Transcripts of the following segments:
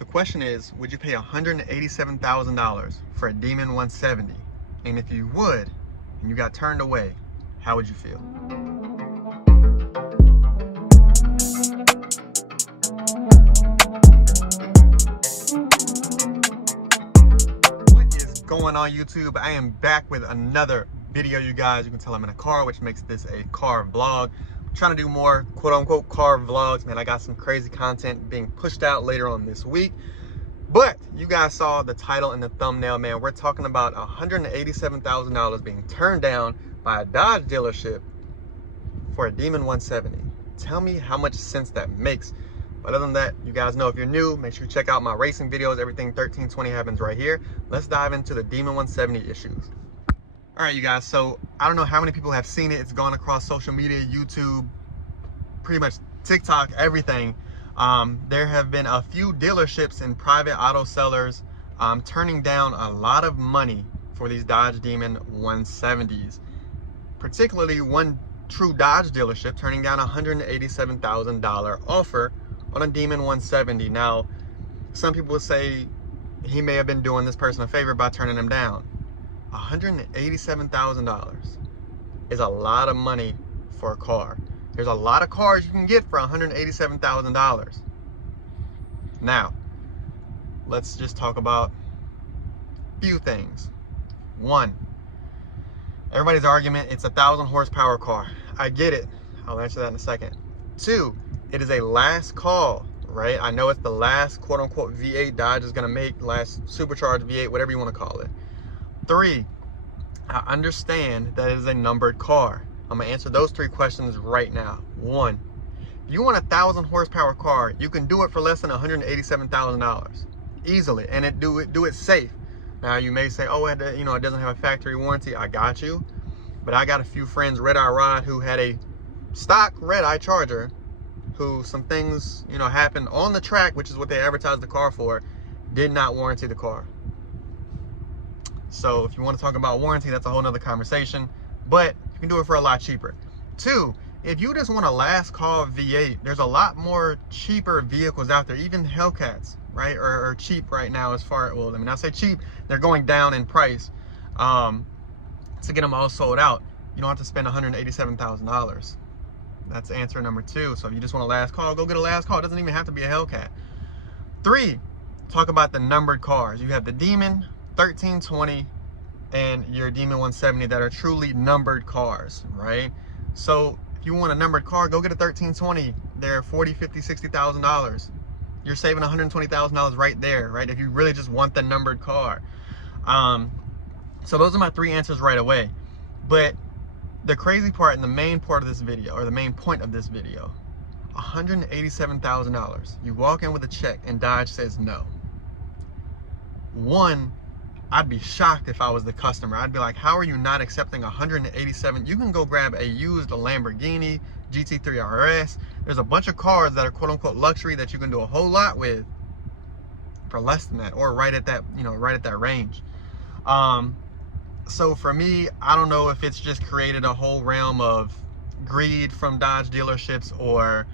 The question is, would you pay $187,000 for a Demon 170? And if you would, and you got turned away, how would you feel? What is going on, YouTube? I am back with another video, you guys. You can tell I'm in a car, which makes this a car vlog. I'm trying to do more quote-unquote car vlogs, man. I got some crazy content being pushed out later on this week. But you guys saw the title and the thumbnail, man. We're talking about $187,000 being turned down by a Dodge dealership for a Demon 170. Tell me how much sense that makes. But other than that, you guys know, if you're new, make sure you check out my racing videos. Everything 1320 happens right here. Let's dive into the Demon 170 issues. All right, you guys, so I don't know how many people have seen it. It's gone across social media, YouTube, pretty much TikTok, everything. There have been a few dealerships and private auto sellers turning down a lot of money for these Dodge Demon 170s. Particularly one true Dodge dealership turning down a $187,000 offer on a Demon 170. Now, some people would say he may have been doing this person a favor by turning them down. $187,000 is a lot of money for a car. There's a lot of cars you can get for $187,000. Now, let's just talk about a few things. One, everybody's argument, it's a 1,000 horsepower car. I get it. I'll answer that in a second. Two, it is a last call, right? I know it's the last quote unquote V8 Dodge is gonna make, last supercharged V8, whatever you wanna call it. Three, I understand that it is a numbered car. I'm gonna answer those three questions right now. One, if you want a 1,000 horsepower car, you can do it for less than $187,000 easily, and do it safe. Now you may say, oh, it doesn't have a factory warranty. I got you, but I got a few friends, Red Eye Rod, who had a stock Red Eye Charger, who some things happened on the track, which is what they advertised the car for, did not warranty the car. So if you want to talk about warranty, that's a whole nother conversation, but you can do it for a lot cheaper. Two, if you just want a last call V8, there's a lot more cheaper vehicles out there. Even Hellcats, right, are cheap right now as far as, well, I mean, I say cheap, they're going down in price to get them all sold out. You don't have to spend $187,000. That's answer number two. So if you just want a last call, go get a last call. It doesn't even have to be a Hellcat. Three, talk about the numbered cars. You have the Demon 1320 and your Demon 170 that are truly numbered cars, right? So if you want a numbered car, go get a 1320. They're $40,000, $50,000, $60,000. You're saving $120,000 right there, right? If you really just want the numbered car. So those are my three answers right away. But the crazy part and the main part of this video, or the main point of this video, $187,000. You walk in with a check and Dodge says no. One, I'd be shocked if I was the customer. I'd be like, how are you not accepting $187,000? You can go grab a used Lamborghini GT3 RS. There's a bunch of cars that are quote unquote luxury that you can do a whole lot with for less than that, or right at that, right at that range. So for me, I don't know if it's just created a whole realm of greed from Dodge dealerships, or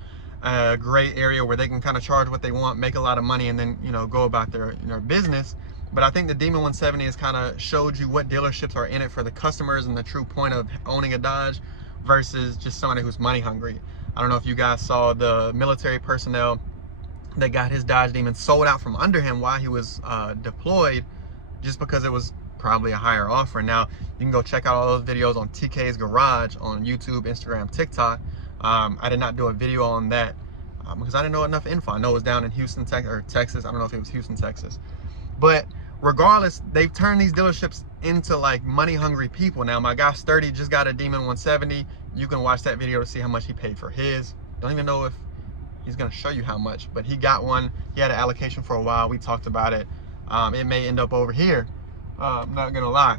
a gray area where they can kind of charge what they want, make a lot of money, and then go about their business. But I think the Demon 170 has kind of showed you what dealerships are in it for the customers and the true point of owning a Dodge versus just somebody who's money hungry. I don't know if you guys saw the military personnel that got his Dodge Demon sold out from under him while he was deployed, just because it was probably a higher offer. Now you can go check out all those videos on TK's Garage on YouTube, Instagram, TikTok. I did not do a video on that because I didn't know enough info. I know it was down in Houston, Texas. I don't know if it was Houston, Texas. But regardless, they've turned these dealerships into like money hungry people. Now my guy Sturdy just got a Demon 170. You can watch that video to see how much he paid for his. Don't even know if he's gonna show you how much, but he got one. He had an allocation for a while. We talked about it. It may end up over here. I'm not gonna lie,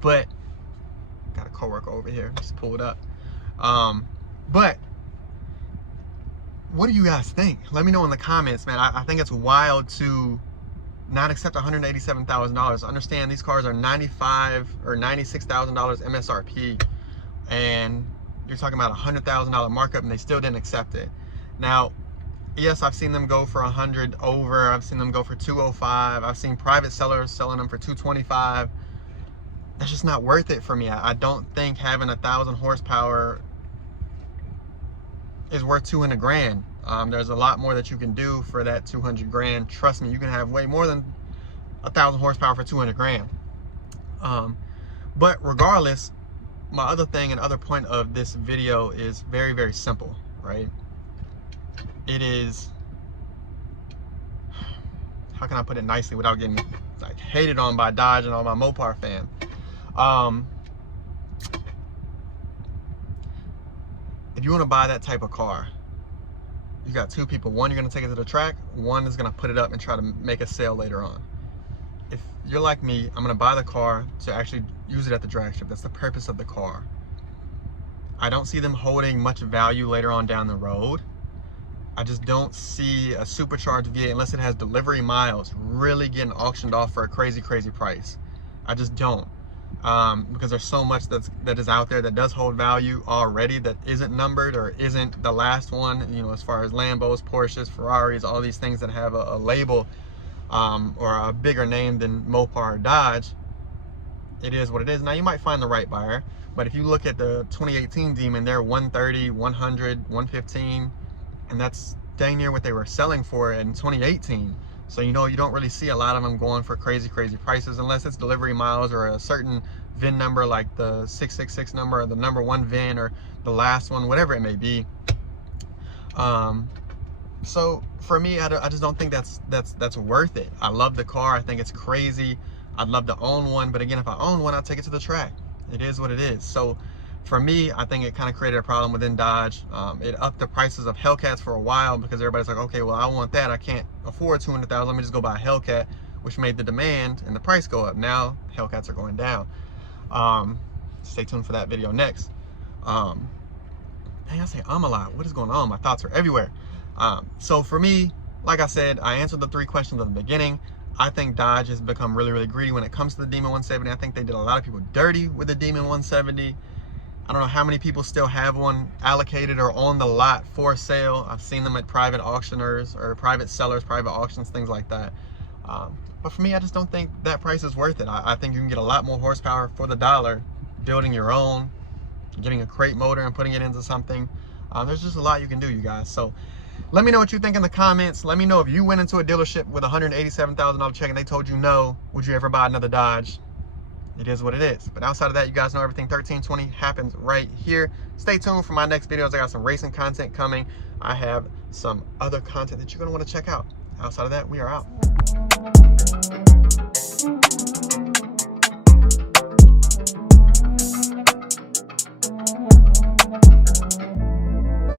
but got a coworker over here, just pulled up. But what do you guys think? Let me know in the comments, man. I think it's wild to not accept $187,000. Understand these cars are $95,000 or $96,000 MSRP, and you're talking about $100,000 markup, and they still didn't accept it. Now, Yes, I've seen them go for 100 over. I've seen them go for 205. I've seen private sellers selling them for 225. That's just not worth it for me. I don't think having 1,000 horsepower is worth 200 grand. There's a lot more that you can do for that 200 grand. Trust me, you can have way more than 1,000 horsepower for 200 grand. But regardless, my other thing and other point of this video is very, very simple, right? It is, how can I put it nicely without getting like hated on by Dodge and all my Mopar fam? If you want to buy that type of car, you got two people. One, you're going to take it to the track. One is going to put it up and try to make a sale later on. If you're like me, I'm going to buy the car to actually use it at the drag strip. That's the purpose of the car. I don't see them holding much value later on down the road. I just don't see a supercharged V8 unless it has delivery miles really getting auctioned off for a crazy, crazy price. I just don't. Because there's so much that is out there that does hold value already that isn't numbered or isn't the last one, you know, as far as Lambos, Porsches, Ferraris, all these things that have a label or a bigger name than Mopar or Dodge. It is what it is. Now you might find the right buyer, but if you look at the 2018 Demon, they're 130, 100, 115, and that's dang near what they were selling for in 2018. So, you know, you don't really see a lot of them going for crazy, crazy prices unless it's delivery miles or a certain VIN number like the 666 number or the number 1 VIN or the last one, whatever it may be. So for me, I just don't think that's worth it. I love the car. I think it's crazy. I'd love to own one, but again, if I own one, I'll take it to the track. It is what it is. So for me, I think it kind of created a problem within Dodge. It upped the prices of Hellcats for a while because everybody's like, okay, well, I want that. I can't afford 200,000. Let me just go buy a Hellcat, which made the demand and the price go up. Now Hellcats are going down. Stay tuned for that video next. Dang, I say a lot. What is going on? My thoughts are everywhere. So for me, like I said, I answered the 3 questions in the beginning. I think Dodge has become really, really greedy when it comes to the Demon 170. I think they did a lot of people dirty with the Demon 170. I don't know how many people still have one allocated or on the lot for sale. I've seen them at private auctioners or private sellers, private auctions, things like that. But for me, I just don't think that price is worth it. I think you can get a lot more horsepower for the dollar building your own, getting a crate motor and putting it into something. There's just a lot you can do, you guys. So let me know what you think in the comments. Let me know if you went into a dealership with a $187,000 check and they told you no, would you ever buy another Dodge? It is what it is. But outside of that, you guys know everything 1320 happens right here. Stay tuned for my next videos. I got some racing content coming. I have some other content that you're going to want to check out. Outside of that, we are out.